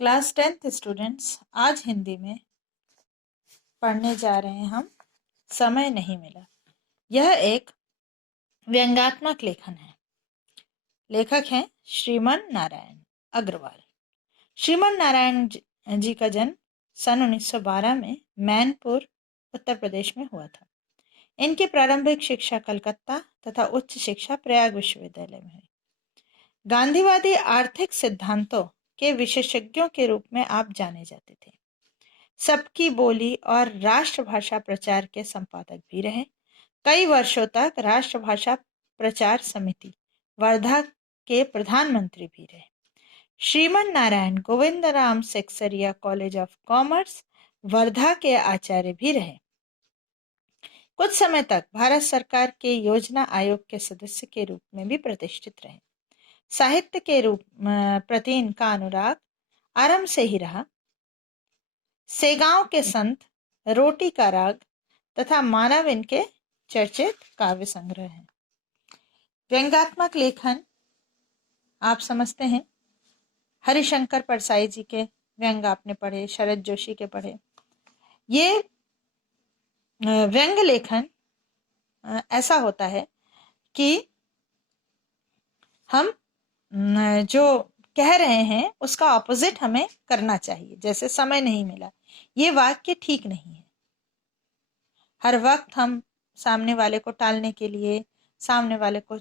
Class 10th students, आज हिंदी में पढ़ने जा रहे हैं हम समय नहीं मिला। यह एक व्यंग्यात्मक लेखन है। लेखक हैं श्रीमन नारायण अग्रवाल। श्रीमन नारायण जी का जन्म सन 1912 में मैनपुर उत्तर प्रदेश में हुआ था। इनकी प्रारंभिक शिक्षा कलकत्ता तथा उच्च शिक्षा प्रयाग विश्वविद्यालय में हुई। गांधीवादी आर्थिक सिद्धांतों के विशेषज्ञों के रूप में आप जाने जाते थे। सबकी बोली और राष्ट्रभाषा प्रचार के संपादक भी रहे। कई वर्षों तक राष्ट्रभाषा प्रचार समिति वर्धा के प्रधानमंत्री भी रहे। Shriman Narayan Govindram Seksaria college of commerce Wardha के आचार्य भी रहे। कुछ समय तक भारत सरकार के योजना आयोग के सदस्य के रूप में भी प्रतिष्ठित रहे। साहित्य के रूप प्रति इनका अनुराग आरंभ से ही रहा। सेगांव के संत, रोटी का राग तथा मानव इनके चर्चित काव्य संग्रह हैं। व्यंग्यात्मक लेखन आप समझते हैं। हरिशंकर परसाई जी के व्यंग आपने पढ़े, शरद जोशी के पढ़े। ये व्यंग लेखन ऐसा होता है कि हम जो कह रहे हैं उसका ऑपोजिट हमें करना चाहिए। जैसे समय नहीं मिला, ये वाक्य ठीक नहीं है। हर वक्त हम सामने वाले को टालने के लिए, सामने वाले को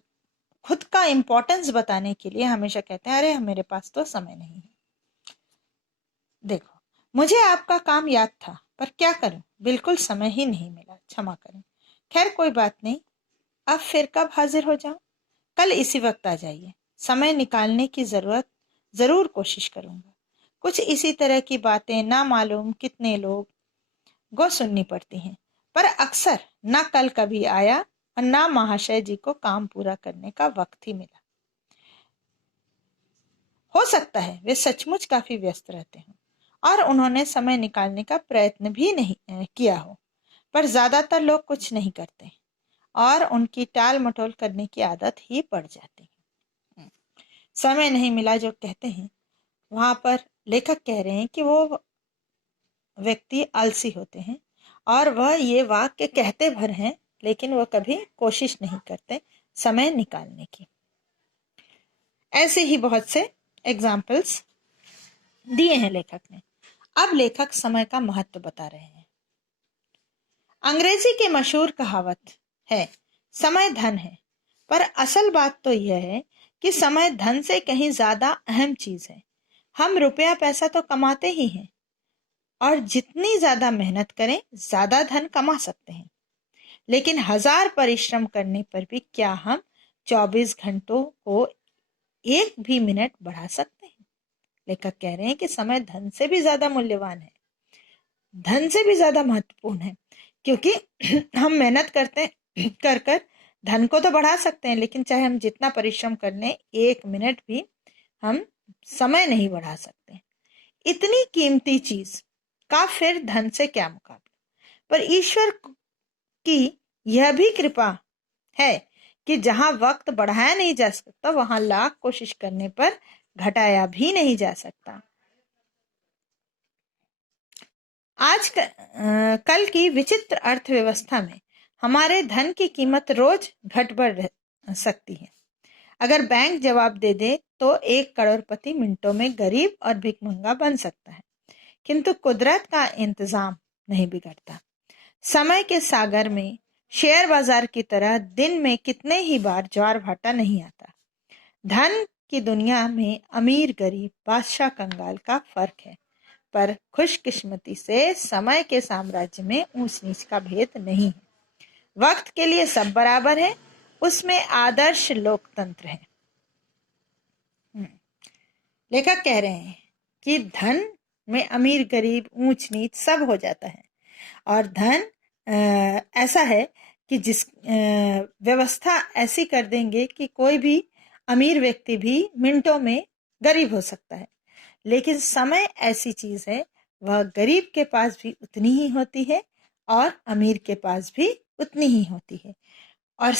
खुद का इंपॉर्टेंस बताने के लिए हमेशा कहते हैं अरे मेरे पास तो समय नहीं है। देखो, मुझे आपका काम याद था पर क्या करूं, बिल्कुल समय ही नहीं मिला, क्षमा करें। खैर कोई बात नहीं, अब फिर कब हाजिर हो जाऊं? कल इसी वक्त आ जाइए, समय निकालने की जरूर कोशिश करूंगा। कुछ इसी तरह की बातें ना मालूम कितने लोग को सुननी पड़ती हैं, पर अक्सर ना कल कभी आया और ना महाशय जी को काम पूरा करने का वक्त ही मिला। हो सकता है वे सचमुच काफी व्यस्त रहते हों और उन्होंने समय निकालने का प्रयत्न भी नहीं किया हो, पर ज्यादातर लोग कुछ नहीं करते और उनकी टाल मटोल करने की आदत ही पड़ जाती है। समय नहीं मिला जो कहते हैं, वहां पर लेखक कह रहे हैं कि वो व्यक्ति आलसी होते हैं और वह ये वाक्य कहते भर हैं लेकिन वह कभी कोशिश नहीं करते समय निकालने की। ऐसे ही बहुत से एग्जाम्पल्स दिए हैं लेखक ने। अब लेखक समय का महत्व बता रहे हैं। अंग्रेजी की मशहूर कहावत है, समय धन है, पर असल बात तो यह है कि समय धन से कहीं ज्यादा अहम चीज है। हम रुपया पैसा तो कमाते ही हैं और जितनी ज्यादा मेहनत करें ज्यादा धन कमा सकते हैं, लेकिन 1000 परिश्रम करने पर भी क्या हम 24 घंटों को एक भी मिनट बढ़ा सकते हैं? लेखक कह रहे हैं कि समय धन से भी ज्यादा मूल्यवान है, धन से भी ज्यादा महत्वपूर्ण है, क्योंकि हम मेहनत करते कर धन को तो बढ़ा सकते हैं, लेकिन चाहे हम जितना परिश्रम कर लें एक मिनट भी हम समय नहीं बढ़ा सकते। इतनी कीमती चीज का फिर धन से क्या मुकाबला। पर ईश्वर की यह भी कृपा है कि जहां वक्त बढ़ाया नहीं जा सकता वहां लाख कोशिश करने पर घटाया भी नहीं जा सकता। आज कल की विचित्र अर्थव्यवस्था में हमारे धन की कीमत रोज घट बढ़ सकती है। अगर बैंक जवाब दे दे तो 1 करोड़पति मिनटों में गरीब और भिखमंगा बन सकता है, किंतु कुदरत का इंतजाम नहीं बिगड़ता। समय के सागर में शेयर बाजार की तरह दिन में कितने ही बार ज्वार भाटा नहीं आता। धन की दुनिया में अमीर गरीब बादशाह कंगाल का फर्क है, पर खुशकिस्मती से समय के साम्राज्य में ऊंच नीच का भेद नहीं है। वक्त के लिए सब बराबर है, उसमें आदर्श लोकतंत्र है। लेखक कह रहे हैं कि धन में अमीर गरीब ऊंच नीच सब हो जाता है और धन ऐसा है कि जिस व्यवस्था ऐसी कर देंगे कि कोई भी अमीर व्यक्ति भी मिनटों में गरीब हो सकता है, लेकिन समय ऐसी चीज है वह गरीब के पास भी उतनी ही होती है और अमीर के पास भी उतनी ही होती है। और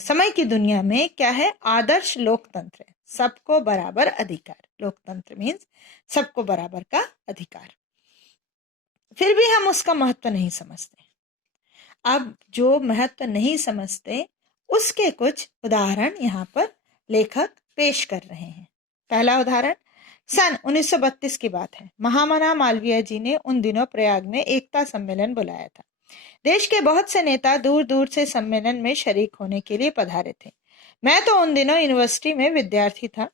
समय की दुनिया में क्या है, आदर्श लोकतंत्र है, सबको बराबर अधिकार लोकतंत्र मीन्स सबको बराबर का अधिकार। फिर भी हम उसका महत्व नहीं समझते। अब जो महत्व नहीं समझते उसके कुछ उदाहरण यहाँ पर लेखक पेश कर रहे हैं। पहला उदाहरण सन 1932 की बात है। महामना मालवीय जी ने उन दिनों प्रयाग में एकता सम्मेलन बुलाया था। देश के बहुत से नेता दूर दूर से सम्मेलन में शरीक होने के लिए पधारे थे। मैं तो उन दिनों यूनिवर्सिटी में विद्यार्थी था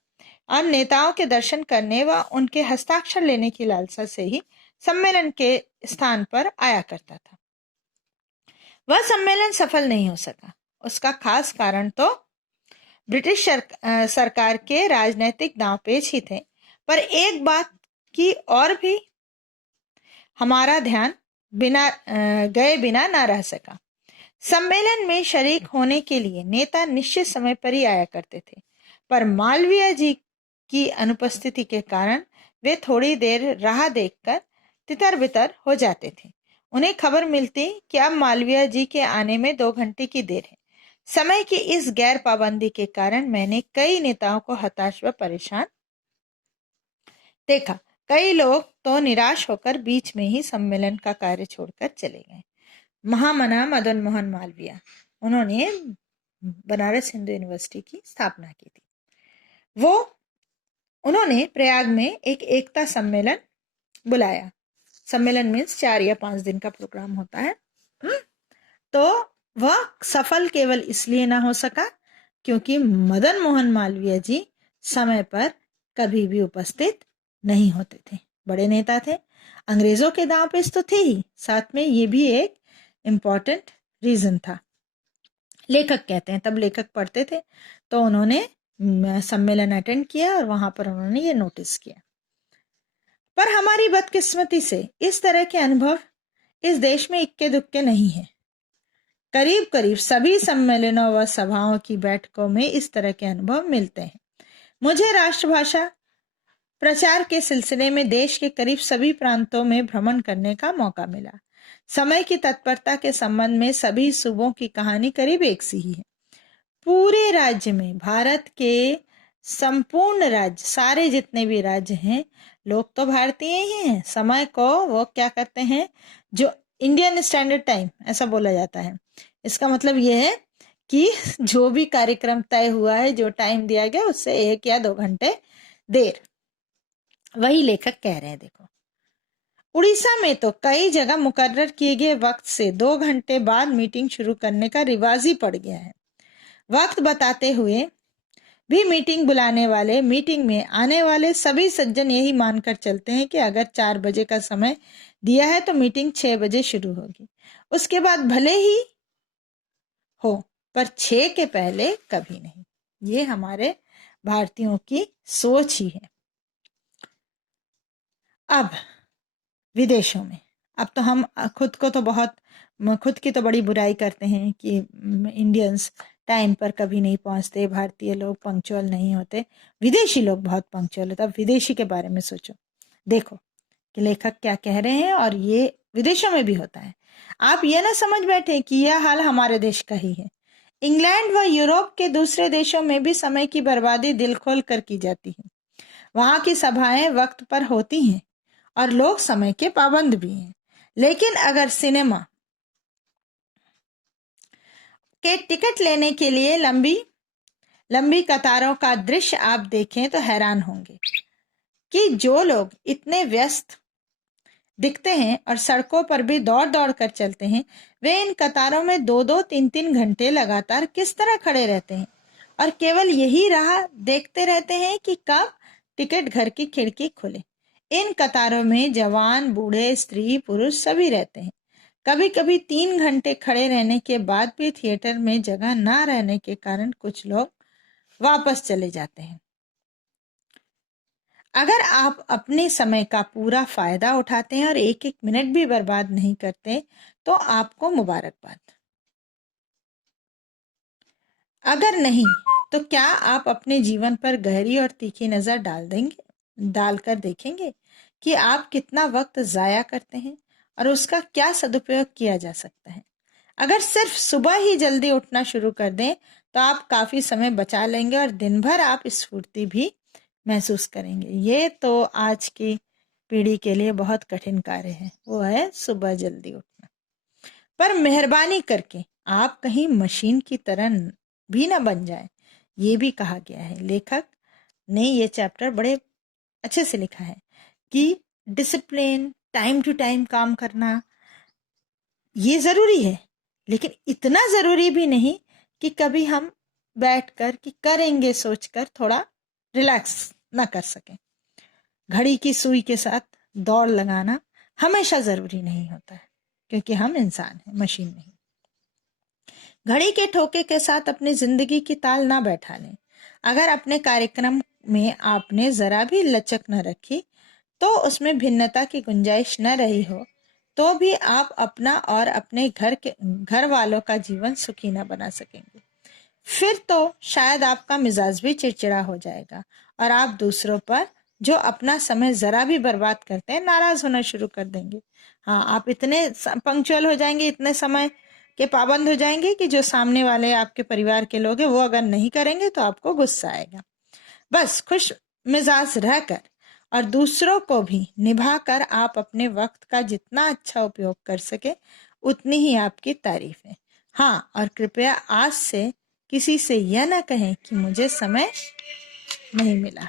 और नेताओं के दर्शन करने व उनके हस्ताक्षर लेने की लालसा से ही सम्मेलन के स्थान पर आया करता था। वह सम्मेलन सफल नहीं हो सका। उसका खास कारण तो ब्रिटिश सरकार के राजनीतिक दांवपेच ही थे, पर एक बात की और भी हमारा ध्यान गए बिना ना रह सका। सम्मेलन में शरीक होने के लिए नेता निश्चित समय पर ही आया करते थे, पर मालवीय जी की अनुपस्थिति के कारण वे थोड़ी देर राह देखकर तितर बितर हो जाते थे। उन्हें खबर मिलती कि अब मालवीय जी के आने में 2 घंटे की देर है। समय की इस गैर पाबंदी के कारण मैंने कई नेताओं को हताश व परेशान देखा। कई लोग तो निराश होकर बीच में ही सम्मेलन का कार्य छोड़कर चले गए। महामना मदन मोहन मालवीय, उन्होंने बनारस हिंदू यूनिवर्सिटी की स्थापना की थी। उन्होंने प्रयाग में एक एकता सम्मेलन बुलाया। सम्मेलन मीन्स 4 या 5 दिन का प्रोग्राम होता है। तो वह सफल केवल इसलिए ना हो सका क्योंकि मदन मोहन मालवीय जी समय पर कभी भी उपस्थित नहीं होते थे। बड़े नेता थे, अंग्रेजों के दांव पे तो थे ही, साथ में ये भी एक इम्पोर्टेंट रीजन था। लेखक कहते हैं तब लेखक पढ़ते थे तो उन्होंने सम्मेलन अटेंड किया और वहां पर उन्होंने ये नोटिस किया। पर हमारी बदकिस्मती से इस तरह के अनुभव इस देश में इक्के दुक्के नहीं है। करीब करीब सभी सम्मेलनों व सभाओं की बैठकों में इस तरह के अनुभव मिलते हैं। मुझे राष्ट्रभाषा प्रचार के सिलसिले में देश के करीब सभी प्रांतों में भ्रमण करने का मौका मिला। समय की तत्परता के संबंध में सभी सूबों की कहानी करीब एक सी ही है। पूरे राज्य में, भारत के संपूर्ण राज्य, सारे जितने भी राज्य हैं, लोग तो भारतीय ही हैं। समय को वो क्या करते हैं, जो इंडियन स्टैंडर्ड टाइम ऐसा बोला जाता है, इसका मतलब ये है कि जो भी कार्यक्रम तय हुआ है, जो टाइम दिया गया उससे 1 या 2 घंटे देर, वही लेखक कह रहे हैं। देखो, उड़ीसा में तो कई जगह मुकर्रर किए गए वक्त से 2 घंटे बाद मीटिंग शुरू करने का रिवाज ही पड़ गया है। वक्त बताते हुए भी मीटिंग बुलाने वाले, मीटिंग में आने वाले सभी सज्जन यही मानकर चलते हैं कि अगर 4 बजे का समय दिया है तो मीटिंग 6 बजे शुरू होगी। उसके बाद भले ही हो, पर 6 के पहले कभी नहीं। ये हमारे भारतीयों की सोच ही है। अब विदेशों में, अब तो हम खुद की तो बड़ी बुराई करते हैं कि इंडियंस टाइम पर कभी नहीं पहुंचते, भारतीय लोग पंक्चुअल नहीं होते, विदेशी लोग बहुत पंक्चुअल होते। अब विदेशी के बारे में सोचो, देखो कि लेखक क्या कह रहे हैं, और ये विदेशों में भी होता है। आप ये ना समझ बैठे कि यह हाल हमारे देश का ही है। इंग्लैंड व यूरोप के दूसरे देशों में भी समय की बर्बादी दिल खोल कर की जाती है। वहां की सभाएं वक्त पर होती हैं और लोग समय के पाबंद भी हैं। लेकिन अगर सिनेमा के टिकट लेने के लिए लंबी लंबी कतारों का दृश्य आप देखें तो हैरान होंगे कि जो लोग इतने व्यस्त दिखते हैं और सड़कों पर भी दौड़ दौड़ कर चलते हैं, वे इन कतारों में 2-2, 3-3 घंटे लगातार किस तरह खड़े रहते हैं और केवल यही राह देखते रहते हैं कि कब टिकट घर की खिड़की खुले। इन कतारों में जवान, बूढ़े, स्त्री, पुरुष सभी रहते हैं। कभी कभी 3 घंटे खड़े रहने के बाद भी थिएटर में जगह ना रहने के कारण कुछ लोग वापस चले जाते हैं। अगर आप अपने समय का पूरा फायदा उठाते हैं और 1-1 मिनट भी बर्बाद नहीं करते तो आपको मुबारकबाद। अगर नहीं तो क्या आप अपने जीवन पर गहरी और तीखी नजर डालकर देखेंगे कि आप कितना वक्त जाया करते हैं और उसका क्या सदुपयोग किया जा सकता है। अगर सिर्फ सुबह ही जल्दी उठना शुरू कर दें तो आप काफी समय बचा लेंगे और दिन भर आप स्फूर्ति भी महसूस करेंगे। ये तो आज की पीढ़ी के लिए बहुत कठिन कार्य है, वो है सुबह जल्दी उठना। पर मेहरबानी करके आप कहीं मशीन की तरह भी ना बन जाए, ये भी कहा गया है। लेखक ने ये चैप्टर बड़े अच्छे से लिखा है कि डिसिप्लिन, टाइम टू टाइम काम करना ये जरूरी है, लेकिन इतना जरूरी भी नहीं कि कभी हम बैठकर कि करेंगे सोचकर थोड़ा रिलैक्स ना कर सकें। घड़ी की सुई के साथ दौड़ लगाना हमेशा जरूरी नहीं होता है, क्योंकि हम इंसान हैं, मशीन नहीं। घड़ी के ठोके के साथ अपनी जिंदगी की ताल ना बैठा लें। अगर अपने कार्यक्रम में आपने जरा भी लचक न रखी, तो उसमें भिन्नता की गुंजाइश न रही हो, तो भी आप अपना और अपने घर वालों का जीवन सुखी न बना सकेंगे। फिर तो शायद आपका मिजाज भी चिड़चिड़ा हो जाएगा और आप दूसरों पर जो अपना समय जरा भी बर्बाद करते हैं नाराज होना शुरू कर देंगे। हाँ, आप इतने पंक्चुअल हो जाएंगे, इतने समय के पाबंद हो जाएंगे कि जो सामने वाले आपके परिवार के लोग हैं वो अगर नहीं करेंगे तो आपको गुस्सा आएगा। बस खुश मिजाज रहकर और दूसरों को भी निभाकर आप अपने वक्त का जितना अच्छा उपयोग कर सके उतनी ही आपकी तारीफ है। हाँ, और कृपया आज से किसी से यह ना कहें कि मुझे समय नहीं मिला।